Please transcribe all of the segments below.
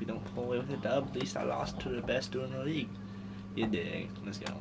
we don't pull away with a dub, at least I lost to the best duo in the league. You dig? Let's go.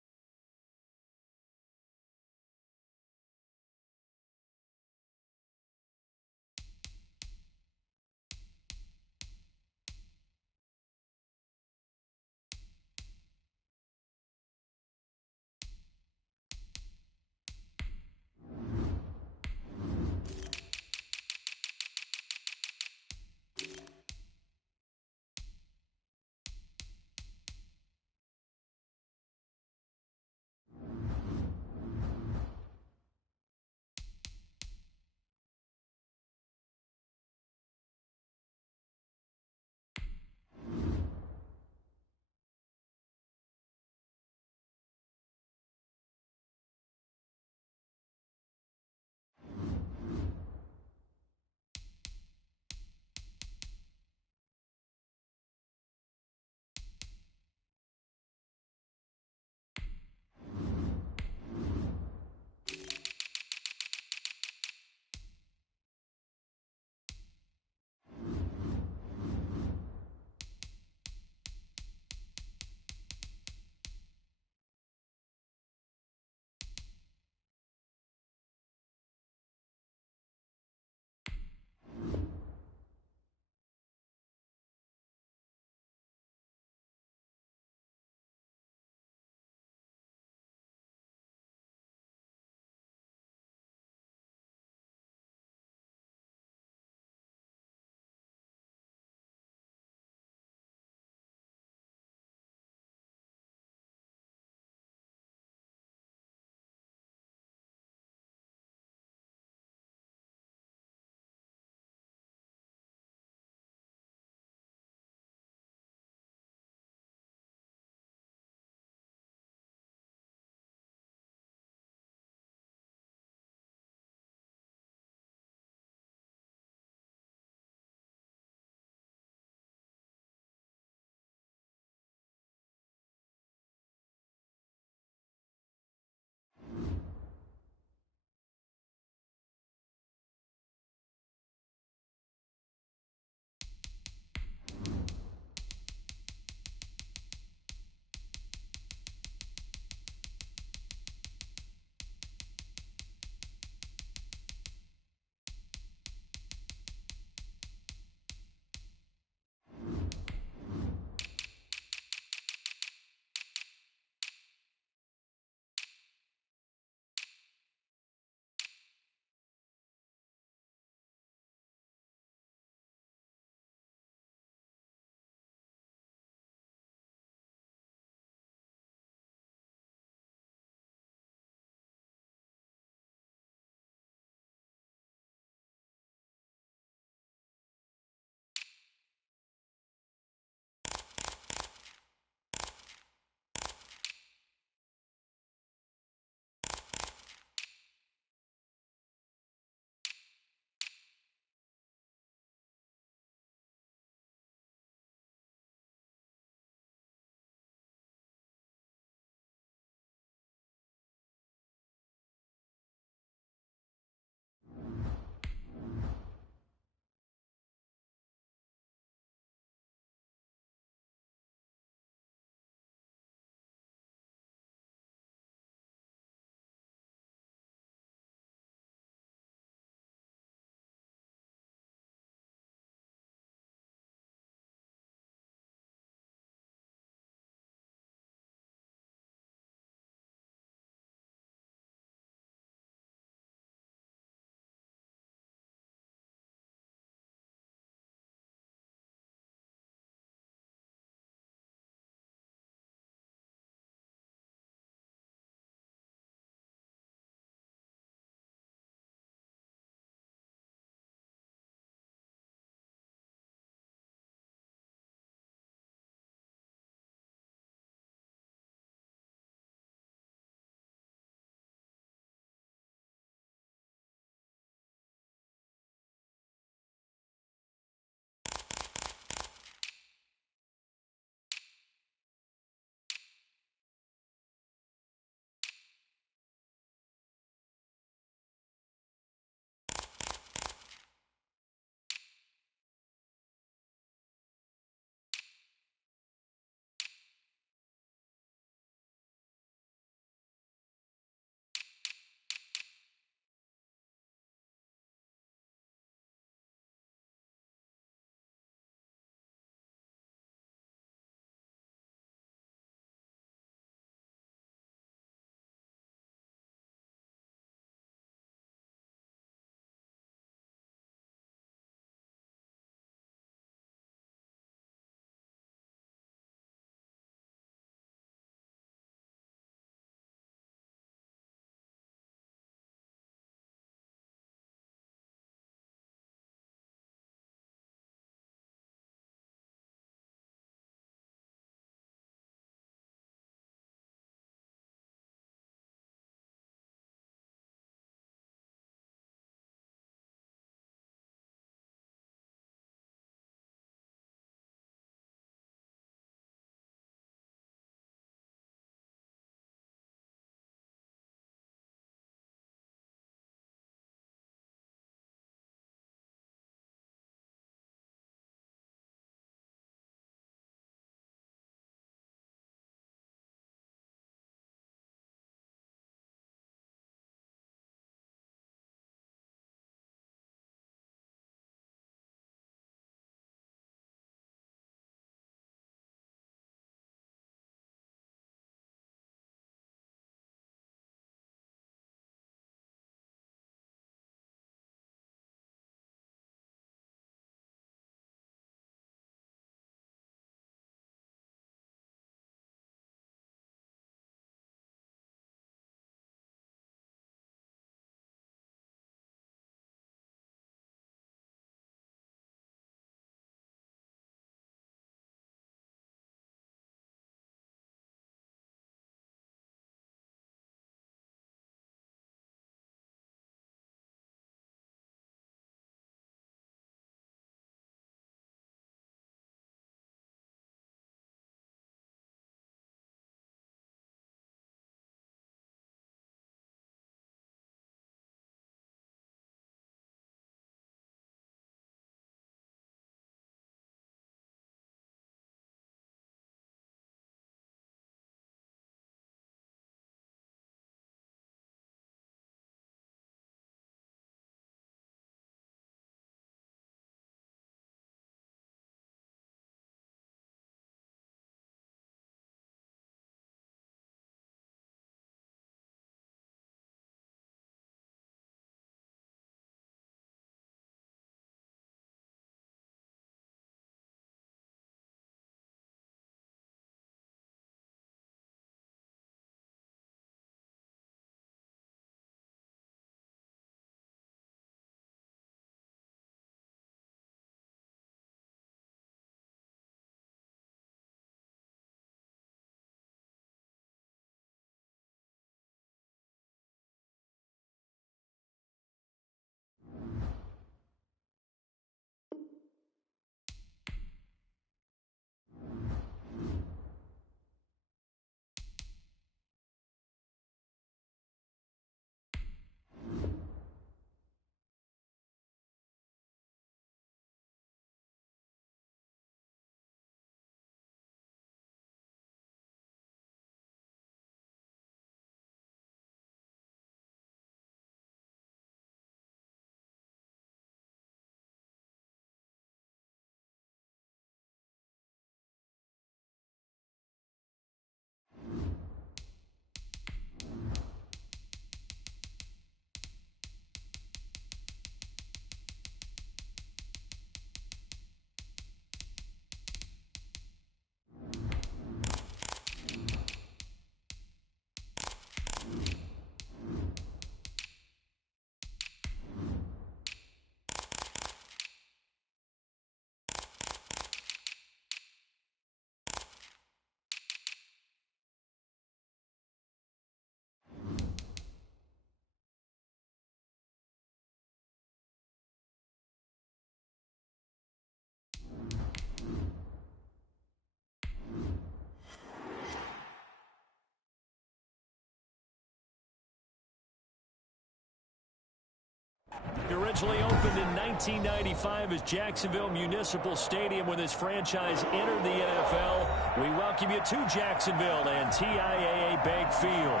Originally opened in 1995 as Jacksonville Municipal Stadium when this franchise entered the NFL. We welcome you to Jacksonville and TIAA Bank Field.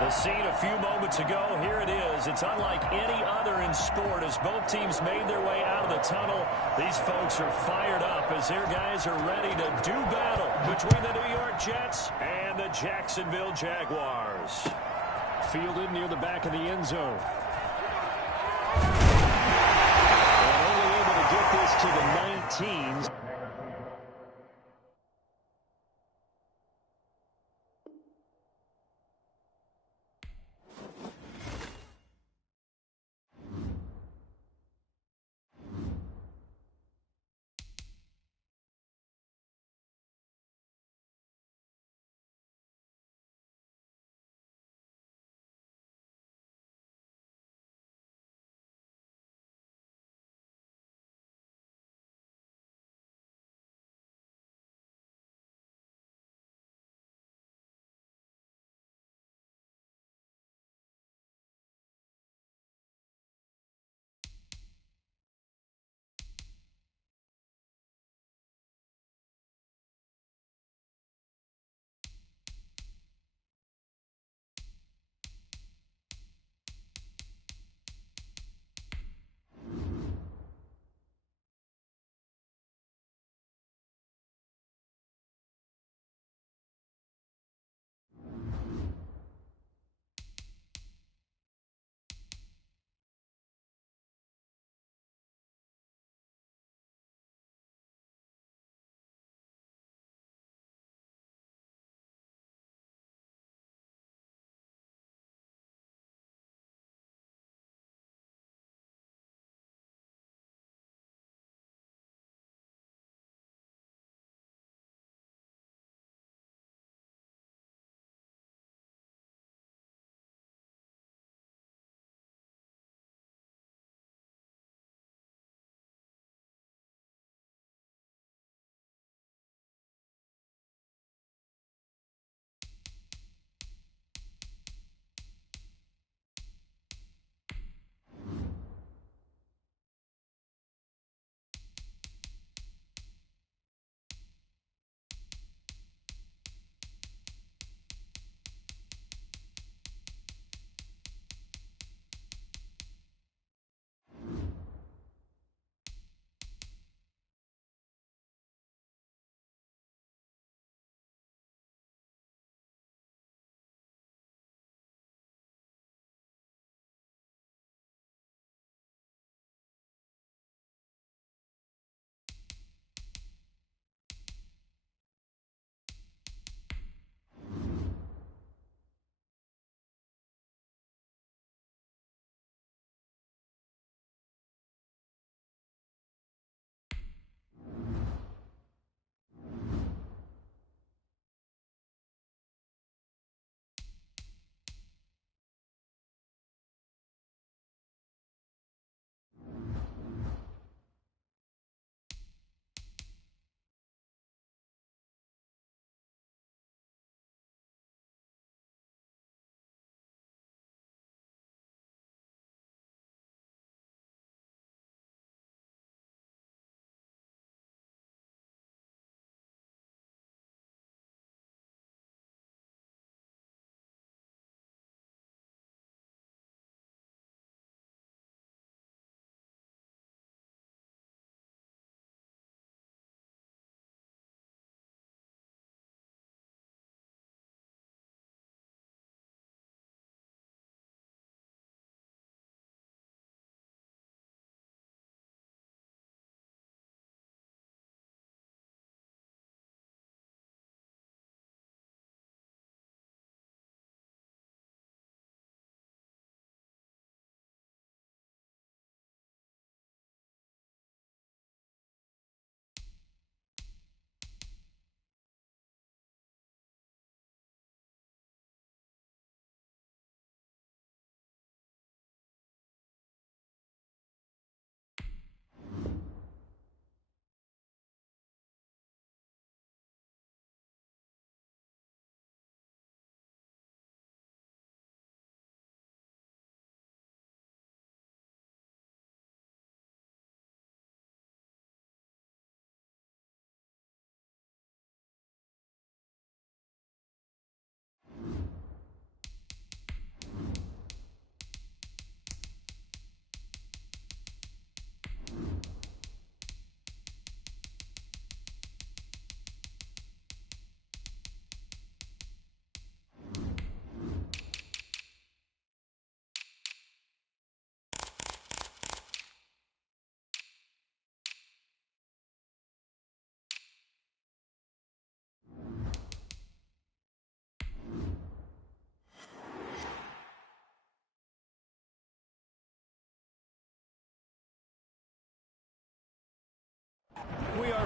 The scene a few moments ago, here it is. It's unlike any other in sport as both teams made their way out of the tunnel. These folks are fired up as their guys are ready to do battle between the New York Jets and the Jacksonville Jaguars. Fielded near the back of the end zone. And only able to get this to the 19s.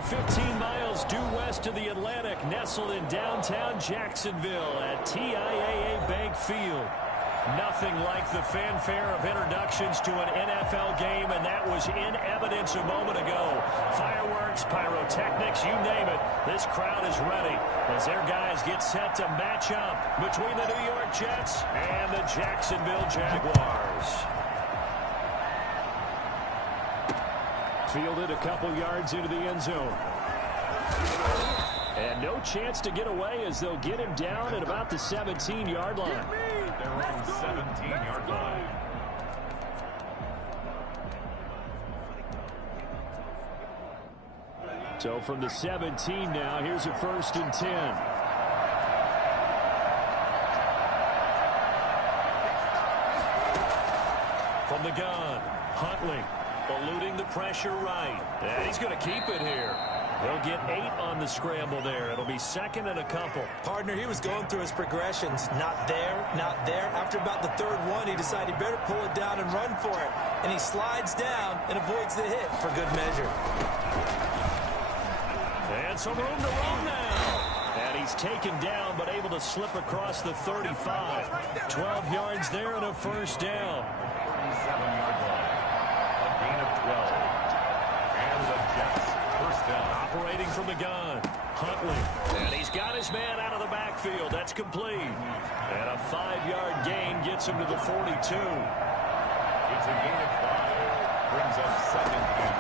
15 miles due west of the Atlantic, nestled in downtown Jacksonville at TIAA Bank Field. Nothing like the fanfare of introductions to an NFL game, and that was in evidence a moment ago. Fireworks, pyrotechnics, you name it. This crowd is ready as their guys get set to match up between the New York Jets and the Jacksonville Jaguars. Fielded a couple yards into the end zone. And no chance to get away as they'll get him down at about the 17-yard line. They're on the 17-yard line. So from the 17 now, here's a 1st and 10. From the gun, Huntley eluding the pressure right. And he's going to keep it here. He'll get 8 on the scramble there. It'll be 2nd and a couple. Partner, he was going through his progressions. Not there, not there. After about the 3rd one, he decided he better pull it down and run for it. And he slides down and avoids the hit for good measure. And some room to run now. And he's taken down, but able to slip across the 35. 12 yards there and a 1st down. 37-yard line. A gain of 12. And the Jets. First down. Operating from the gun, Huntley. And he's got his man out of the backfield. That's complete. And a 5-yard gain gets him to the 42. It's a gain of 5. Brings up 2nd and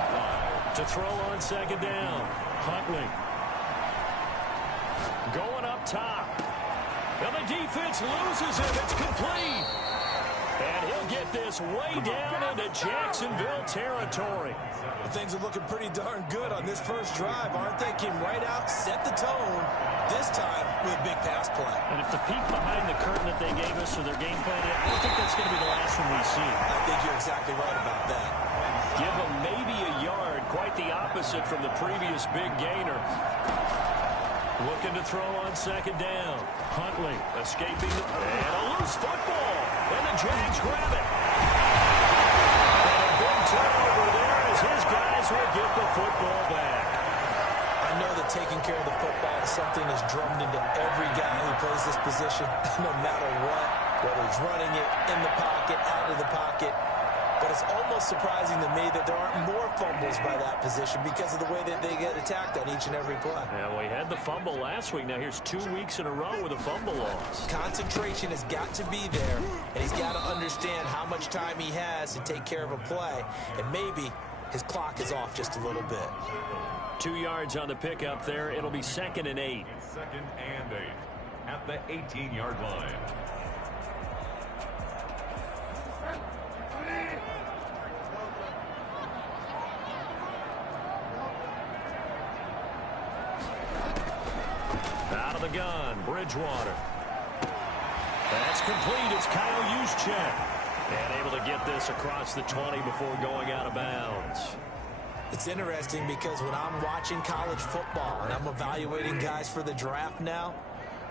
5. To throw on 2nd down, Huntley. Going up top. And the defense loses him. It's complete. And he'll get this way down into Jacksonville territory. Things are looking pretty darn good on this first drive, aren't they? Came right out, set the tone, this time with a big pass play. And if the peek behind the curtain that they gave us or their game plan, I don't think that's going to be the last one we see. I think you're exactly right about that. Give them maybe a yard, quite the opposite from the previous big gainer. Looking to throw on 2nd down. Huntley escaping, and a loose football. And the Jags grab it. And a big turnover there as his guys will get the football back. I know that taking care of the football is something that's drummed into every guy who plays this position, no matter what, whether he's running it, in the pocket, out of the pocket. But it's almost surprising to me that there aren't more fumbles by that position because of the way that they get attacked on each and every play. Yeah, we had the fumble last week. Now here's 2 weeks in a row with a fumble loss. Concentration has got to be there, and he's got to understand how much time he has to take care of a play. And maybe his clock is off just a little bit. 2 yards on the pickup there. It'll be 2nd and 8. 2nd and 8 at the 18-yard line. Out of the gun, Bridgewater. That's complete. It's Kyle Juszczyk. And able to get this across the 20 before going out of bounds. It's interesting because when I'm watching college football and I'm evaluating guys for the draft now,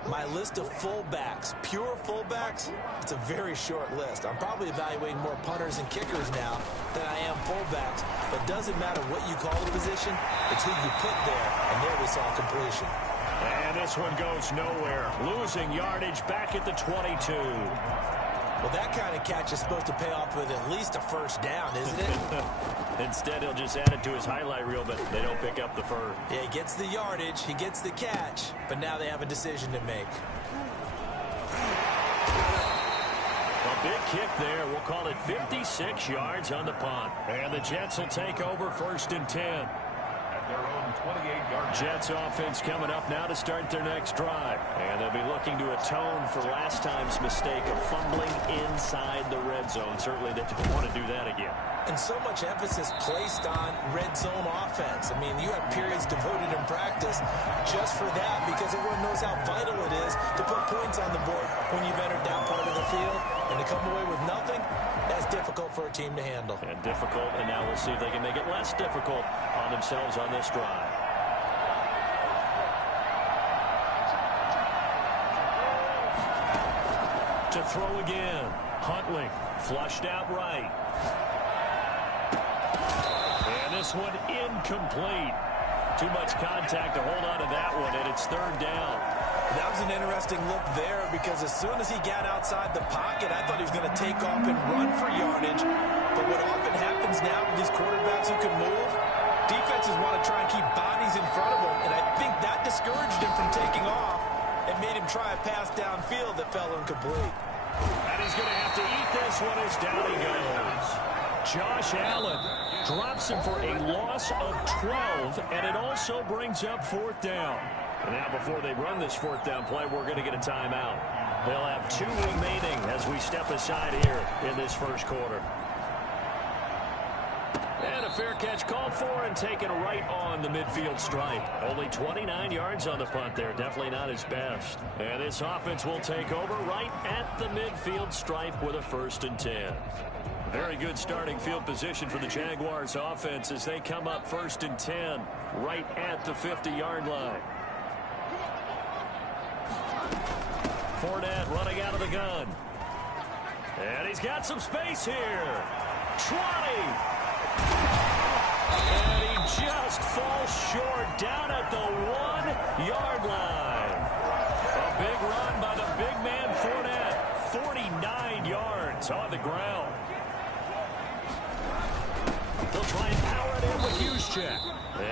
my list of fullbacks, pure fullbacks, it's a very short list. I'm probably evaluating more punters and kickers now than I am fullbacks. But it doesn't matter what you call the position, it's who you put there, and there we saw completion. And this one goes nowhere. Losing yardage back at the 22. Well, that kind of catch is supposed to pay off with at least a 1st down, isn't it? Instead, he'll just add it to his highlight reel, but they don't pick up the first. Yeah, he gets the yardage, he gets the catch, but now they have a decision to make. A big kick there. We'll call it 56 yards on the punt. And the Jets will take over 1st and 10. Their own 28-yard. Jets offense coming up now to start their next drive. And they'll be looking to atone for last time's mistake of fumbling inside the red zone. Certainly they don't want to do that again. And so much emphasis placed on red zone offense. I mean, you have periods devoted in practice just for that because everyone knows how vital it is to put points on the board when you've entered that part of the field. And to come away with nothing, that's difficult for a team to handle. And difficult, and now we'll see if they can make it less difficult on themselves on this drive. To throw again. Huntley flushed out right. And this one incomplete. Too much contact to hold on to that one, and it's third down. That was an interesting look there because as soon as he got outside the pocket, I thought he was going to take off and run for yardage. But what often happens now with these quarterbacks who can move, defenses want to try and keep bodies in front of them, and I think that discouraged him from taking off and made him try a pass downfield that fell incomplete. And he's going to have to eat this one as down he goes. Josh Allen drops him for a loss of 12, and it also brings up fourth down. And now before they run this fourth down play, we're going to get a timeout. They'll have 2 remaining as we step aside here in this first quarter. And a fair catch called for and taken right on the midfield stripe. Only 29 yards on the punt there. Definitely not his best. And this offense will take over right at the midfield stripe with a 1st and 10. Very good starting field position for the Jaguars offense as they come up 1st and 10 right at the 50-yard line. Fournette running out of the gun. And he's got some space here. 20. And he just falls short down at the 1-yard line. A big run by the big man Fournette. 49 yards on the ground. They'll try and power it in with Juszczyk.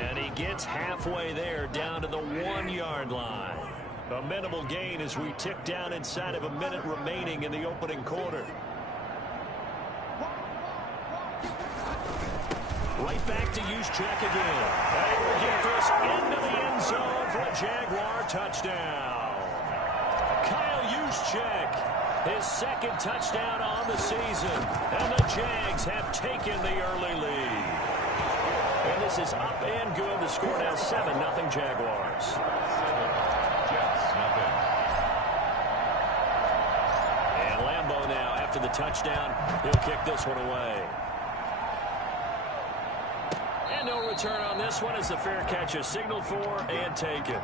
And he gets halfway there down to the 1-yard line. A minimal gain as we tick down inside of a minute remaining in the opening quarter. Right back to Juszczyk again. And he will get this into the end zone for a Jaguar touchdown. Kyle Juszczyk, his 2nd touchdown on the season. And the Jags have taken the early lead. And this is up and good. The score now 7-0 Jaguars. And Lambeau now after the touchdown. He'll kick this one away. And no return on this one as the fair catch is signaled for and taken.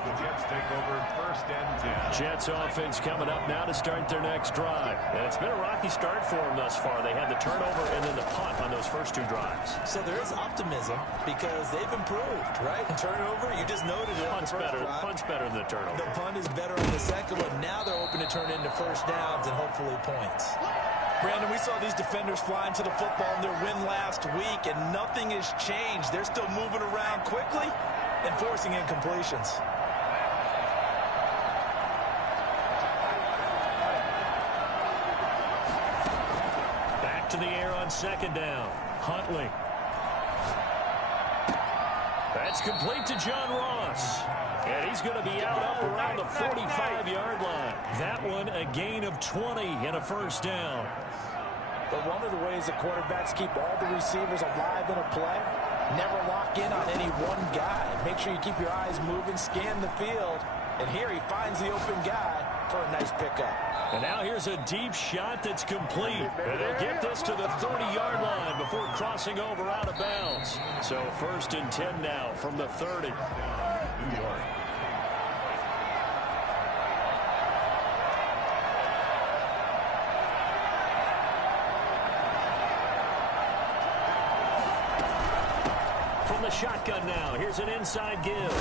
The Jets take over 1st and 10. Jets offense coming up now to start their next drive. And it's been a rocky start for them thus far. They had the turnover and then the punt on those first 2 drives. So there is optimism because they've improved, right? And turnover, you just noted it. Punt's better. Punt's better than the turnover. The punt is better on the second one. Now they're open to turn into 1st downs and hopefully points. Brandon, we saw these defenders flying to the football in their win last week, and nothing has changed. They're still moving around quickly and forcing incompletions. Back to the air on 2nd down. Huntley. That's complete to John Ross. And he's going to be out up around the 45-yard line. That one a gain of 20 and a 1st down. But one of the ways that quarterbacks keep all the receivers alive in a play, never lock in on any one guy. Make sure you keep your eyes moving, scan the field. And here he finds the open guy for a nice pickup. And now here's a deep shot that's complete. And they'll get this to the 30-yard line before crossing over out of bounds. So 1st and 10 now from the 30. New York. From the shotgun now, here's an inside give.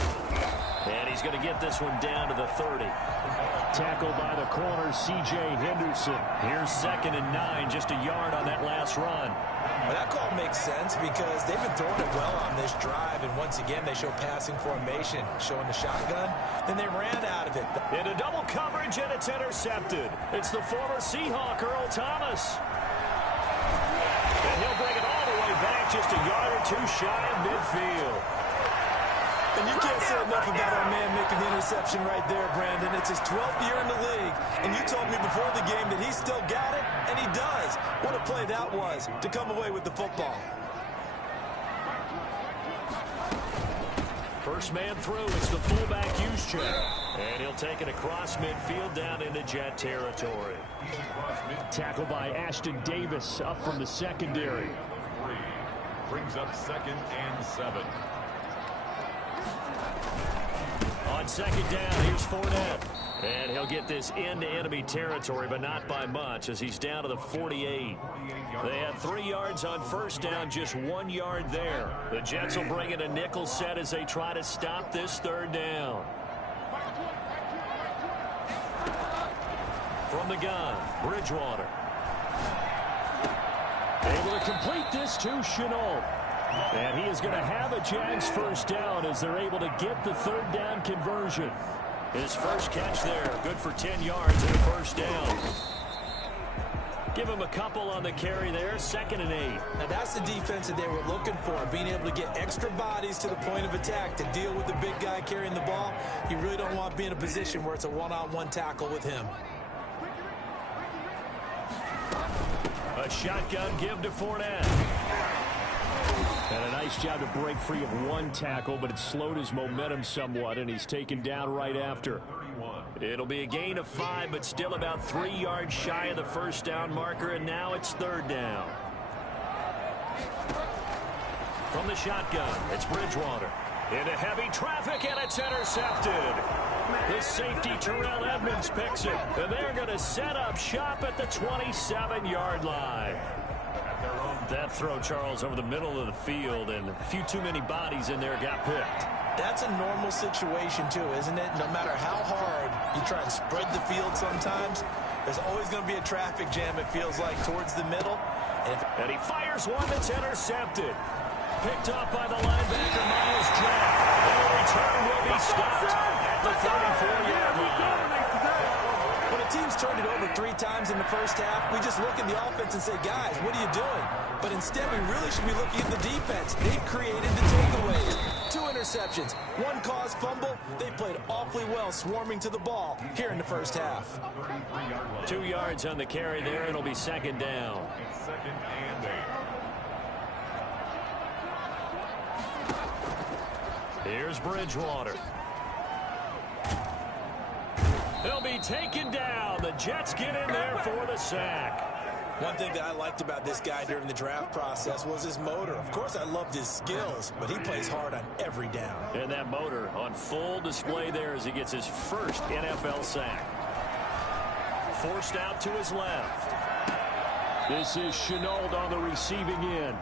And he's going to get this one down to the 30. Tackled by the corner, C.J. Henderson. Here's 2nd and 9, just a yard on that last run. Well, that call makes sense because they've been throwing it well on this drive, and once again they show passing formation, showing the shotgun. Then they ran out of it. Into double coverage, and it's intercepted. It's the former Seahawk, Earl Thomas. And he'll bring it all the way back, just a yard or 2 shy of midfield. And you can't say enough about our man making the interception right there, Brandon. It's his 12th year in the league, and you told me before the game that he still got it, and he does. What a play that was to come away with the football. First man through, it's the fullback Juszczyk. And he'll take it across midfield down into Jet territory. Tackled by Ashton Davis up from the secondary. Brings up 2nd and 7. On 2nd down, here's Fournette. And he'll get this into enemy territory, but not by much, as he's down to the 48. They had 3 yards on first down, just 1 yard there. The Jets will bring in a nickel set as they try to stop this third down. From the gun, Bridgewater. Able to complete this to Shenault. And he is going to have a Jags first down as they're able to get the third down conversion. His first catch there, good for 10 yards and a first down. Give him a couple on the carry there, 2nd and 8. Now that's the defense that they were looking for, being able to get extra bodies to the point of attack to deal with the big guy carrying the ball. You really don't want to be in a position where it's a one-on-one tackle with him. A shotgun give to Fournette. And a nice job to break free of one tackle, but it slowed his momentum somewhat, and he's taken down right after. It'll be a gain of 5, but still about 3 yards shy of the first down marker, and now it's third down. From the shotgun, it's Bridgewater. Into heavy traffic, and it's intercepted. The safety, Terrell Edmonds, picks it, and they're going to set up shop at the 27-yard line. That throw, Charles, over the middle of the field, and a few too many bodies in there got picked. That's a normal situation, too, isn't it? No matter how hard you try and spread the field sometimes, there's always going to be a traffic jam, it feels like, towards the middle. And he fires one that's intercepted. Picked up by the linebacker, Miles Jack. And the return will be stopped at the 34-yard line. When a team's turned it over 3 times in the first half, we just look at the offense and say, guys, what are you doing? But instead, we really should be looking at the defense. They've created the takeaways. 2 interceptions, 1 caused fumble. They played awfully well swarming to the ball here in the first half. 2 yards on the carry there. It'll be 2nd down. 2nd and 8. Here's Bridgewater. He'll be taken down. The Jets get in there for the sack. One thing that I liked about this guy during the draft process was his motor. Of course, I loved his skills, but he plays hard on every down. And that motor on full display there as he gets his first NFL sack. Forced out to his left. This is Shenault on the receiving end.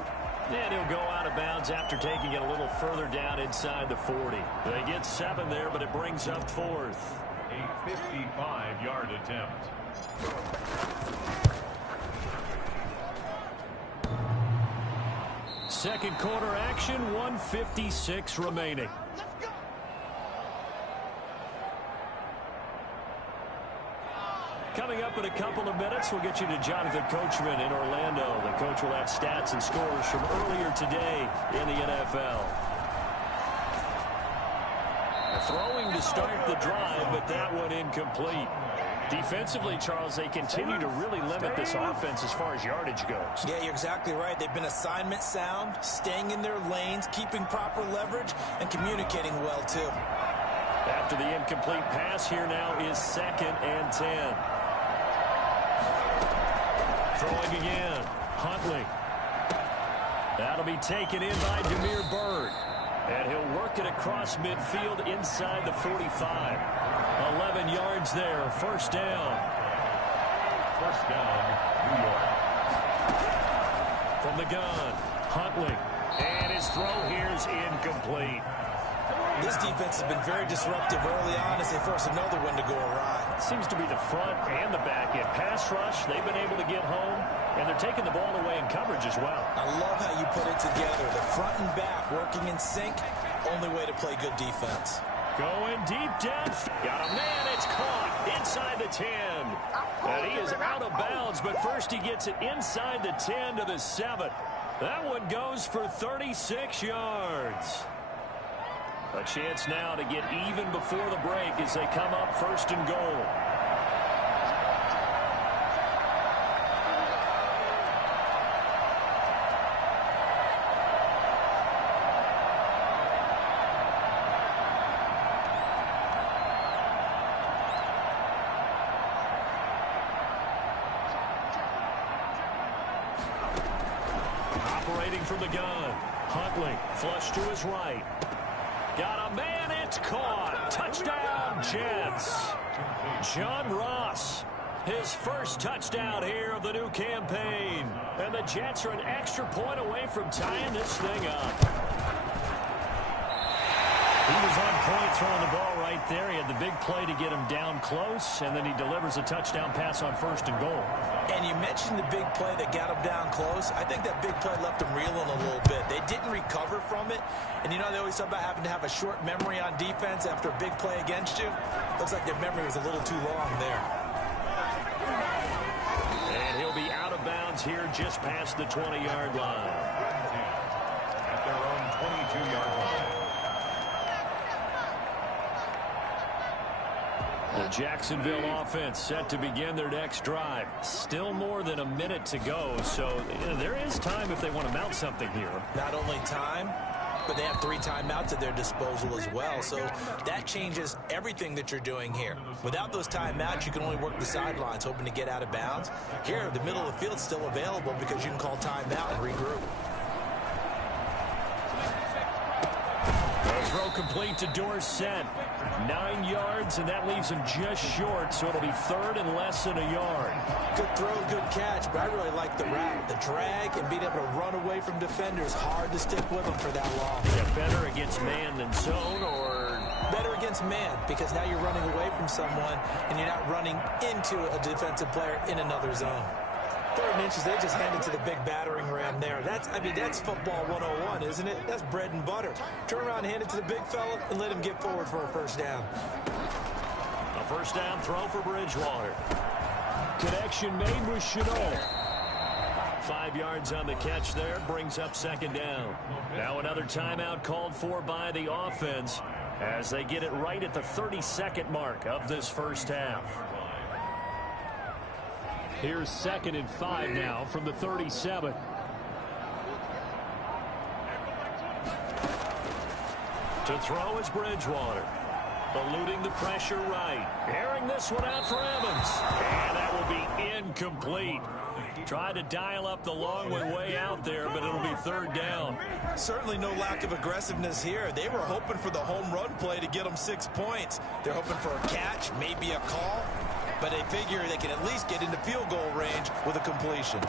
And he'll go out of bounds after taking it a little further down inside the 40. They get 7 there, but it brings up 4th. A 55-yard attempt. Second quarter action, 1:56 remaining. Coming up in a couple of minutes, we'll get you to Jonathan Coachman in Orlando. The coach will have stats and scores from earlier today in the NFL. Throwing to start the drive, but that one incomplete. Defensively, Charles, they continue to really limit this offense as far as yardage goes. Yeah, you're exactly right. They've been assignment sound, staying in their lanes, keeping proper leverage, and communicating well, too. After the incomplete pass, here now is 2nd and 10. Throwing again, Huntley. That'll be taken in by Damiere Byrd. And he'll work it across midfield inside the 45. 11 yards there, first down. First down, New York. From the gun, Huntley. And his throw here is incomplete. This defense has been very disruptive early on as they force another one to go awry. Seems to be the front and the back end. Pass rush, they've been able to get home, and they're taking the ball away in coverage as well. I love how you put it together. The front and back working in sync. Only way to play good defense. Going deep down. Got a man. It's caught inside the 10. And he is out of bounds, but first he gets it inside the 10 to the 7. That one goes for 36 yards. A chance now to get even before the break as they come up 1st and goal. Operating from the gun. Huntley, flush to his right. Got a man, it's caught. Touchdown, Jets. John Ross, his first touchdown here of the new campaign. And the Jets are an extra point away from tying this thing up. He was on point throwing the ball right there. He had the big play to get him down close, and then he delivers a touchdown pass on 1st and goal. And you mentioned the big play that got him down close. I think that big play left him reeling a little bit. They didn't recover from it. And you know, they always talk about having to have a short memory on defense after a big play against you. Looks like their memory was a little too long there. And he'll be out of bounds here just past the 20-yard line. At their own 22-yard line. The Jacksonville offense set to begin their next drive. Still more than a minute to go, so there is time if they want to mount something here. Not only time, but they have 3 timeouts at their disposal as well, so that changes everything that you're doing here. Without those timeouts, you can only work the sidelines, hoping to get out of bounds. Here, the middle of the field's still available because you can call timeout and regroup. Throw complete to Dorsett. 9 yards, and that leaves him just short, so it'll be 3rd and less than a yard. Good throw, good catch, but I really like the route. The drag and being able to run away from defenders. Hard to stick with them for that long. Yeah, better against man than zone, or better against man, because now you're running away from someone, and you're not running into a defensive player in another zone. 3rd and inches, they just handed to the big battering ram there. That's football 101, isn't it? That's bread and butter. Turn around, hand it to the big fella, and let him get forward for a 1st down. A 1st down throw for Bridgewater. Connection made with Chenault. 5 yards on the catch there, brings up 2nd down. Now another timeout called for by the offense as they get it right at the 32nd mark of this 1st half. Here's 2nd and 5 now from the 37. To throw is Bridgewater. Eluding the pressure right. Airing this one out for Evans. And that will be incomplete. Tried to dial up the long one way out there, but it'll be 3rd down. Certainly no lack of aggressiveness here. They were hoping for the home run play to get them 6 points. They're hoping for a catch, maybe a call. But they figure they can at least get into field goal range with a completion.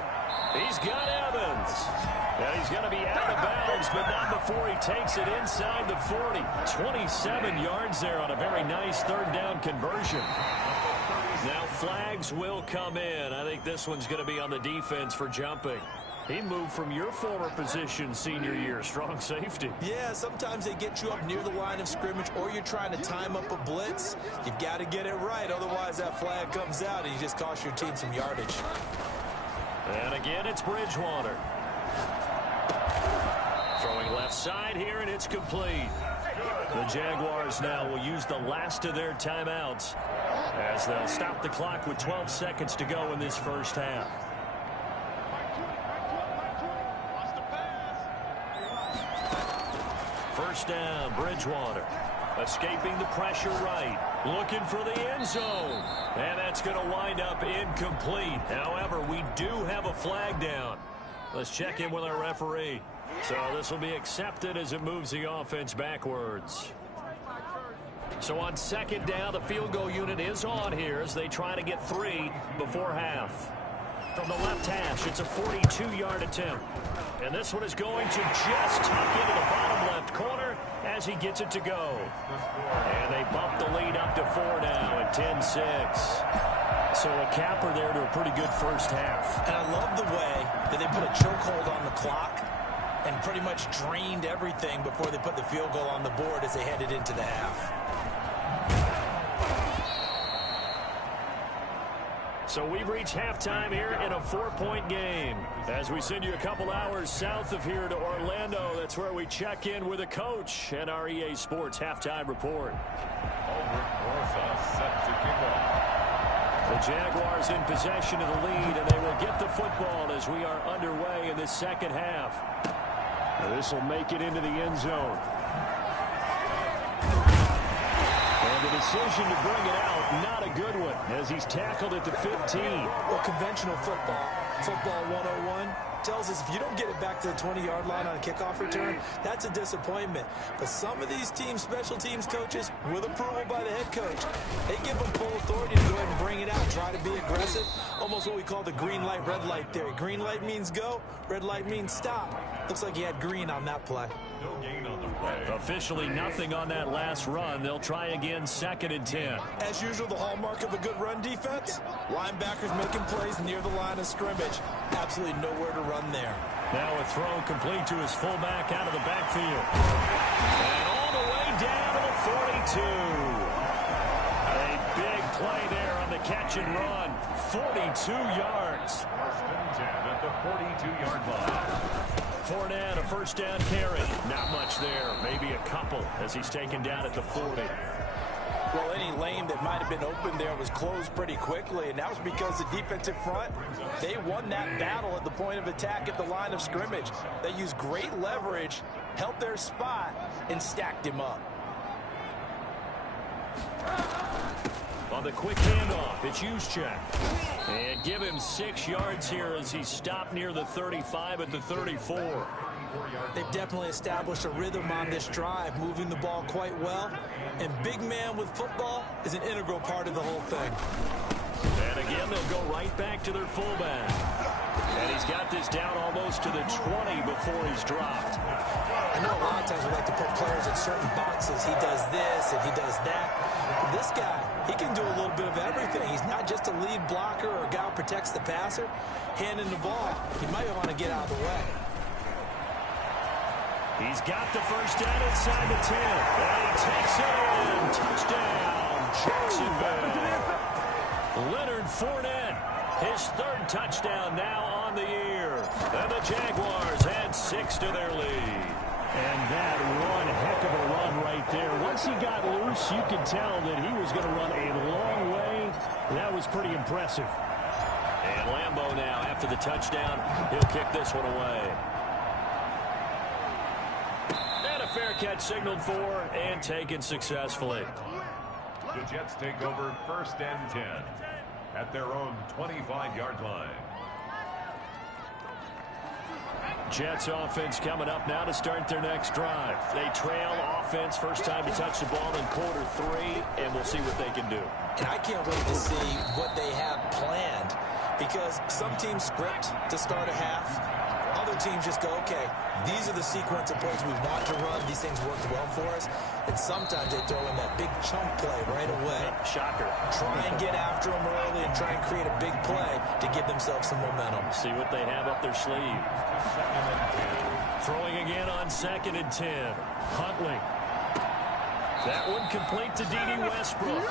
He's got Evans. And he's going to be out of bounds, but not before he takes it inside the 40. 27 yards there on a very nice 3rd down conversion. Now flags will come in. I think this one's going to be on the defense for jumping. He moved from your former position senior year, strong safety. Yeah, sometimes they get you up near the line of scrimmage, or you're trying to time up a blitz. You've got to get it right, otherwise that flag comes out and you just cost your team some yardage. And again, it's Bridgewater. Throwing left side here, and it's complete. The Jaguars now will use the last of their timeouts as they'll stop the clock with 12 seconds to go in this 1st half. First down, Bridgewater. Escaping the pressure right. Looking for the end zone. And that's going to wind up incomplete. However, we do have a flag down. Let's check in with our referee. So this will be accepted as it moves the offense backwards. So on 2nd down, the field goal unit is on here as they try to get 3 before half. From the left hash, it's a 42-yard attempt. And this one is going to just tuck into the bottom left corner as he gets it to go. And they bump the lead up to 4 now at 10-6. So a capper there to a pretty good 1st half. And I love the way that they put a chokehold on the clock and pretty much drained everything before they put the field goal on the board as they headed into the half. So we've reached halftime here in a 4-point game. As we send you a couple hours south of here to Orlando, that's where we check in with a coach and our EA Sports halftime report. Set to kick off. The Jaguars in possession of the lead, and they will get the football as we are underway in this 2nd half. Now this will make it into the end zone. And the decision to bring it out, not a good one, as he's tackled at the 15. Well, conventional football, Football 101 tells us if you don't get it back to the 20-yard line on a kickoff return, that's a disappointment. But some of these teams, special teams coaches, with approval by the head coach, they give them full authority to go ahead and bring it out, try to be aggressive, almost what we call the green light, red light theory. Green light means go, red light means stop. Looks like he had green on that play. No gain on the play. Officially nothing on that last run. They'll try again, 2nd and 10. As usual, the hallmark of a good run defense, linebackers making plays near the line of scrimmage. Absolutely nowhere to run there. Now a throw complete to his fullback out of the backfield. And all the way down to the 42. A big play there on the catch and run. 42 yards. 1st and 10 at the 42-yard line. Fournette, a first down carry. Not much there. Maybe a couple as he's taken down at the 40. Well, any lane that might have been open there was closed pretty quickly, and that was because the defensive front, they won that battle at the point of attack at the line of scrimmage. They used great leverage, held their spot, and stacked him up. On the quick handoff, it's Juszczyk. And give him 6 yards here as he stopped near the 35 at the 34. They've definitely established a rhythm on this drive, moving the ball quite well. And big man with football is an integral part of the whole thing. And again, they'll go right back to their fullback. And he's got this down almost to the 20 before he's dropped. I know a lot of times we like to put players in certain boxes. He does this and he does that. But this guy, he can do a little bit of everything. He's not just a lead blocker or a guy who protects the passer. Handing the ball, he might want to get out of the way. He's got the first down inside the 10. And he takes it in. Touchdown, Jacksonville. Leonard Fournette, his 3rd touchdown now on the year. And the Jaguars add 6 to their lead. And that one heck of a run right there. Once he got loose, you could tell that he was going to run a long way. That was pretty impressive. And Lambeau now, after the touchdown, he'll kick this one away. And a fair catch signaled for and taken successfully. The Jets take over 1st and 10 at their own 25-yard line. Jets offense coming up now to start their next drive. They trail offense, first time to touch the ball in quarter 3, and we'll see what they can do. And I can't wait to see what they have planned, because some teams script to start a half. Other teams just go, okay, these are the sequence of plays we want to run. These things worked well for us. And sometimes they throw in that big chunk play right away. Shocker. Try and get after them early and try and create a big play to give themselves some momentum. See what they have up their sleeve. Throwing again on 2nd and 10. Huntley. That one complete to D.D. Westbrook.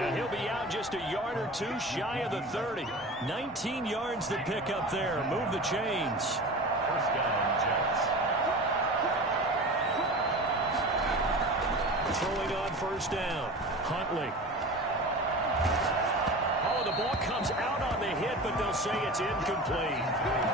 And he'll be out just a yard or 2 shy of the 30. 19 yards to pick up there. Move the chains. 1st down, Jets. Throwing on 1st down. Huntley. Oh, the ball comes out on the hit, but they'll say it's incomplete.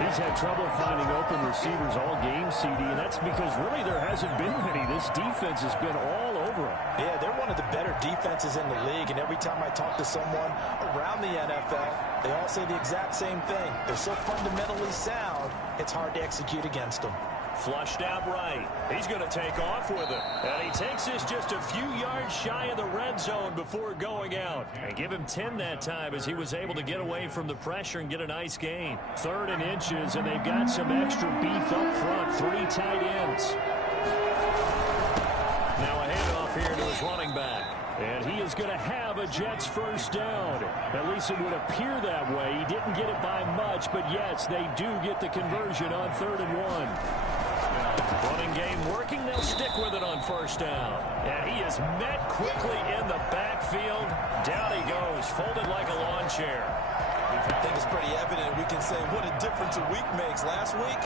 He's had trouble finding open receivers all game, CD, and that's because really there hasn't been many. This defense has been all over him. Yeah, they're one of the better defenses in the league, and every time I talk to someone around the NFL, they all say the exact same thing. They're so fundamentally sound, it's hard to execute against them. Flushed out right. He's going to take off with it. And he takes this just a few yards shy of the red zone before going out. And give him 10 that time as he was able to get away from the pressure and get a nice gain. 3rd and inches, and they've got some extra beef up front. 3 tight ends. Now a handoff here to his running back. And he is going to have a Jets first down. At least it would appear that way. He didn't get it by much, but yes, they do get the conversion on 3rd and 1. Running game working. They'll stick with it on 1st down. And he is met quickly in the backfield. Down he goes, folded like a lawn chair. I think it's pretty evident. We can say what a difference a week makes. Last week,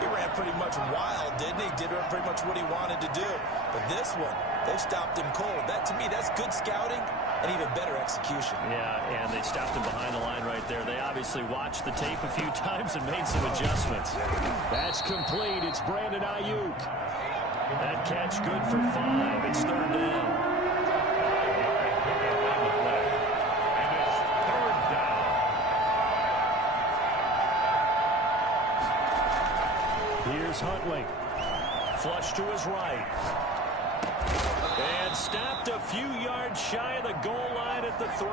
he ran pretty much wild, didn't he? Did pretty much what he wanted to do. But this one, they stopped him cold. That, to me, that's good scouting and even better execution. Yeah, and they stopped him behind the line right there. They obviously watched the tape a few times and made some adjustments. That's complete. It's Brandon Ayuk. That catch good for 5. It's 3rd down. Here's Huntley. Flush to his right. And stopped a few yards shy of the goal line at the 3.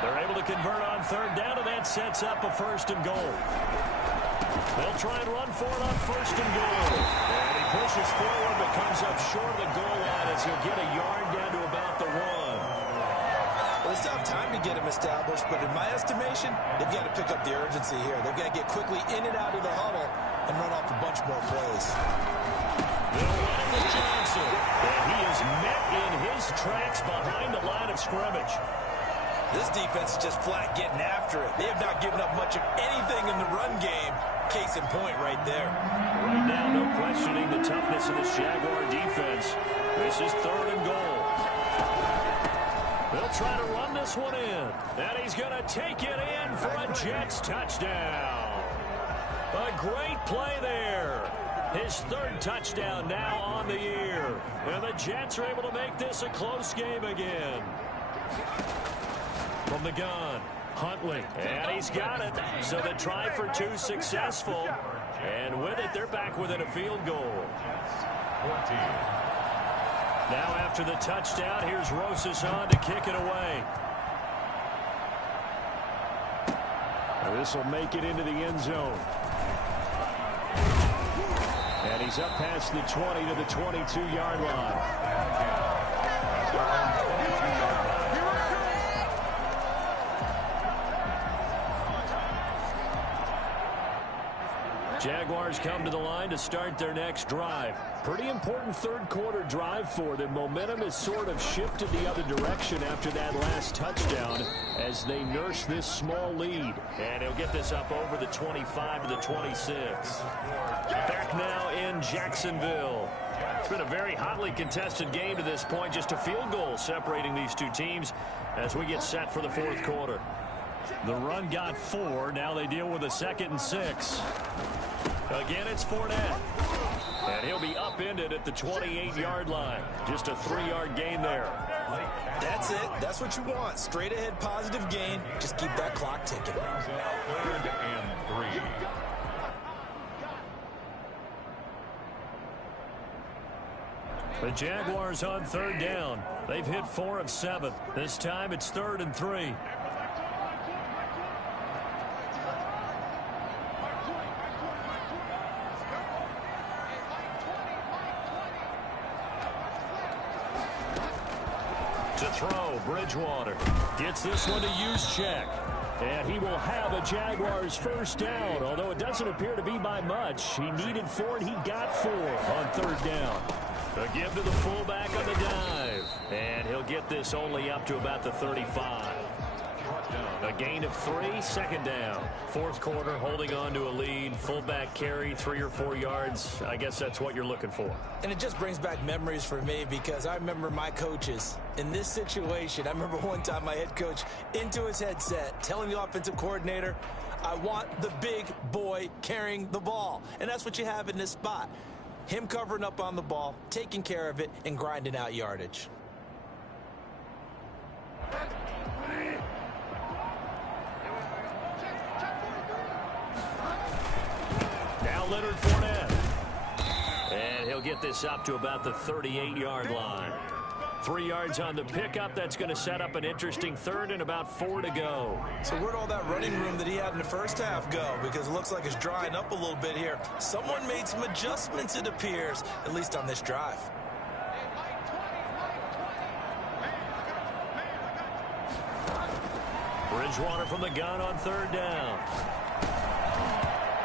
They're able to convert on third down, and that sets up a 1st and goal. They'll try and run for it on 1st and goal. And he pushes forward but comes up short of the goal line as he'll get a yard down to about the 1. Well, they still have time to get him established, but in my estimation, they've got to pick up the urgency here. They've got to get quickly in and out of the huddle and run off a bunch more plays. They'll run it with Johnson. And he is met in his tracks behind the line of scrimmage. This defense is just flat getting after it. They have not given up much of anything in the run game. Case in point right there. Right now, no questioning the toughness of this Jaguar defense. This is 3rd and goal. They'll try to run this one in. And he's going to take it in for a Jets touchdown. A great play there. His 3rd touchdown now on the year. And the Jets are able to make this a close game again. From the gun, Huntley. And he's got it. So the try for 2 successful. And with it, they're back within a field goal. 14. Now after the touchdown, here's Rosas on to kick it away. This will make it into the end zone. And he's up past the 20 to the 22-yard line. Jaguars come to the line to start their next drive. Pretty important 3rd quarter drive for them. Momentum has sort of shifted the other direction after that last touchdown as they nurse this small lead. And he'll get this up over the 25 to the 26. Back now in Jacksonville. It's been a very hotly contested game to this point. Just a field goal separating these two teams as we get set for the 4th quarter. The run got 4. Now they deal with a 2nd and 6. Again, it's Fournette. And he'll be upended at the 28-yard line. Just a 3-yard gain there. That's it. That's what you want. Straight ahead positive gain. Just keep that clock ticking. 3rd and 3. The Jaguars on 3rd down. They've hit 4 of 7. This time it's 3rd and 3. To throw, Bridgewater. Gets this one to use check. And he will have a Jaguars 1st down, although it doesn't appear to be by much. He needed 4, and he got 4 on 3rd down. A give to the fullback on the dive. And he'll get this only up to about the 35. A gain of 3, 2nd down. 4th quarter, holding on to a lead. Fullback carry, 3 or 4 yards. I guess that's what you're looking for. And it just brings back memories for me because I remember my coaches in this situation. I remember one time my head coach into his headset telling the offensive coordinator, I want the big boy carrying the ball. And that's what you have in this spot. Him covering up on the ball, taking care of it, and grinding out yardage. Now Leonard Fournette. And he'll get this up to about the 38-yard line. 3 yards on the pickup. That's going to set up an interesting 3rd and about 4 to go. So where'd all that running room that he had in the first half go? Because it looks like it's drying up a little bit here. Someone made some adjustments, it appears, at least on this drive. Bridgewater from the gun on 3rd down.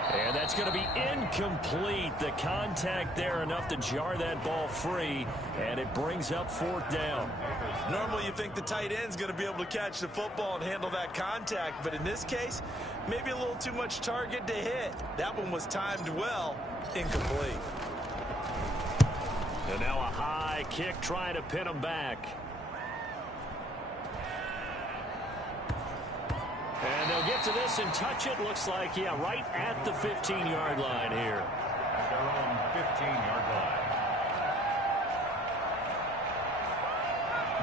And that's going to be incomplete. The contact there enough to jar that ball free, and it brings up 4th down. Normally you think the tight end's going to be able to catch the football and handle that contact, but in this case, maybe a little too much target to hit. That one was timed well, incomplete. And now a high kick trying to pin him back. And they'll get to this and touch it. Looks like, yeah, right at the 15-yard line here. At their own 15-yard line.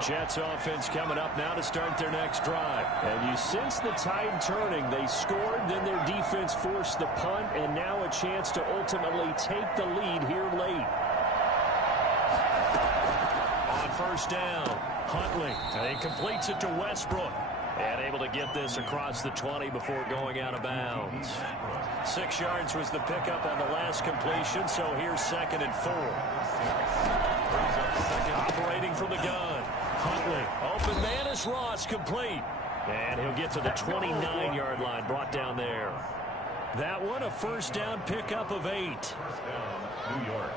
Jets offense coming up now to start their next drive. And you sense the tide turning. They scored, then their defense forced the punt, and now a chance to ultimately take the lead here late. On first down, Huntley. And he completes it to Westbrook. And able to get this across the 20 before going out of bounds. 6 yards was the pickup on the last completion, so here's 2nd and 4. Operating from the gun. Huntley. Open man is Ross, complete. And he'll get to the 29-yard line, brought down there. That one, a first down pickup of 8. New York.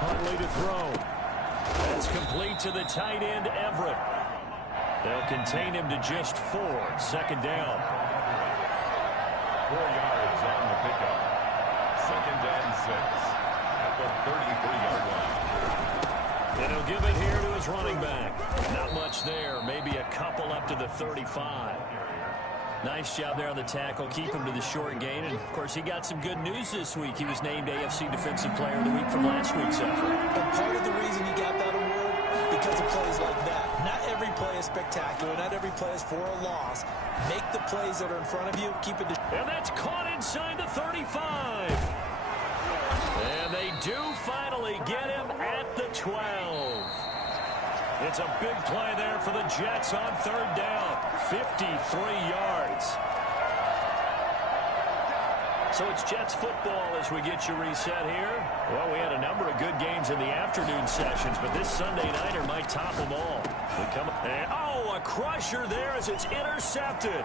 Huntley to throw. That's complete to the tight end, Everett. They'll contain him to just 4. 2nd down. 4 yards on the pickup. 2nd and 6 at the 33-yard line. And he'll give it here to his running back. Not much there. Maybe a couple up to the 35. Nice job there on the tackle. Keep him to the short gain. And, of course, he got some good news this week. He was named AFC Defensive Player of the Week from last week's effort. And part of the reason he got that award, because of plays like that. Not every play is spectacular. Not every play is for a loss. Make the plays that are in front of you. Keep it. And that's caught inside the 35. And they do finally get him at the 12. It's a big play there for the Jets on 3rd down. 53 yards. So it's Jets football as we get you reset here. Well, we had a number of good games in the afternoon sessions, but this Sunday nighter might top them all. We come and, oh, a crusher there as it's intercepted.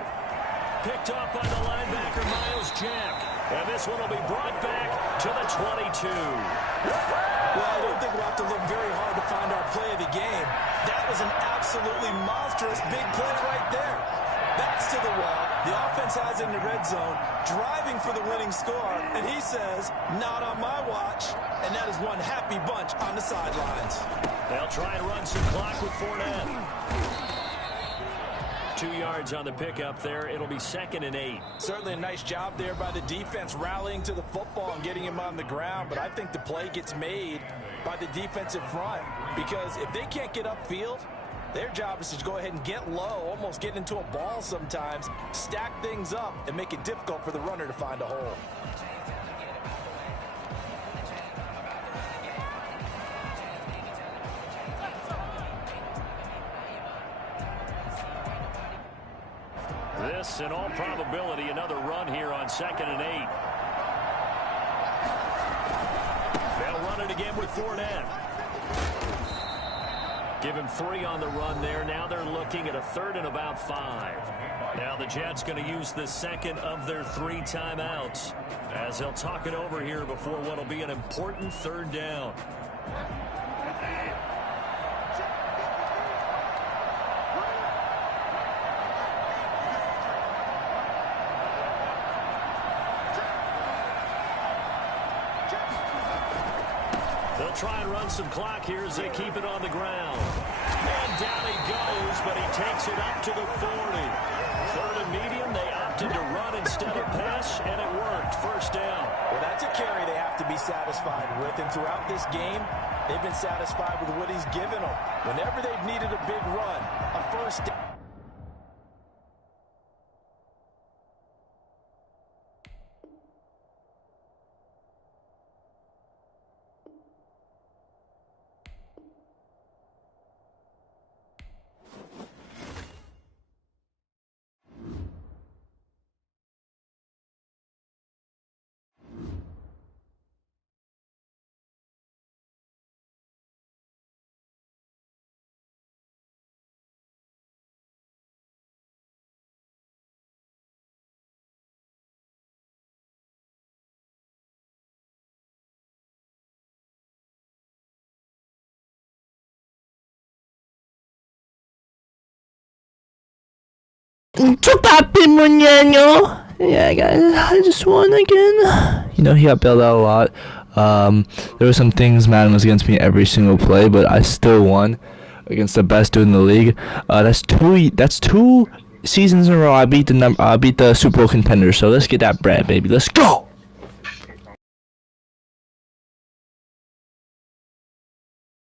Picked off by the linebacker, Miles Jack. And this one will be brought back to the 22. Well, I don't think we'll have to look very hard to find our play of the game. That was an absolutely monstrous big play right there. Backs to the wall. The offense has it in the red zone, driving for the winning score. And he says, not on my watch. And that is one happy bunch on the sidelines. They'll try and run some clock with Fournette. 2 yards on the pickup there. It'll be 2nd and 8. Certainly a nice job there by the defense rallying to the football and getting him on the ground. But I think the play gets made by the defensive front, because if they can't get upfield, their job is to go ahead and get low, almost get into a ball sometimes, stack things up, and make it difficult for the runner to find a hole. This, in all probability, another run here on 2nd and 8. They'll run it again with Fournette. Give him 3 on the run there. Now they're looking at a 3rd and about 5. Now the Jets going to use the 2nd of their 3 timeouts as they'll talk it over here before what will be an important 3rd down. They'll try and run some clock here as they keep it on the ground. And down he goes, but he takes it up to the 40. 3rd and medium, they opted to run instead of pass, and it worked. First down. Well, that's a carry they have to be satisfied with, and throughout this game, they've been satisfied with what he's given them. Whenever they've needed a big run, a first down. Yeah, guys, I just won again. You know, he got bailed out a lot. There were some things Madden was against me every single play, but I still won against the best dude in the league. That's two seasons in a row I beat the Super Bowl contenders. So let's get that bread, baby. Let's go.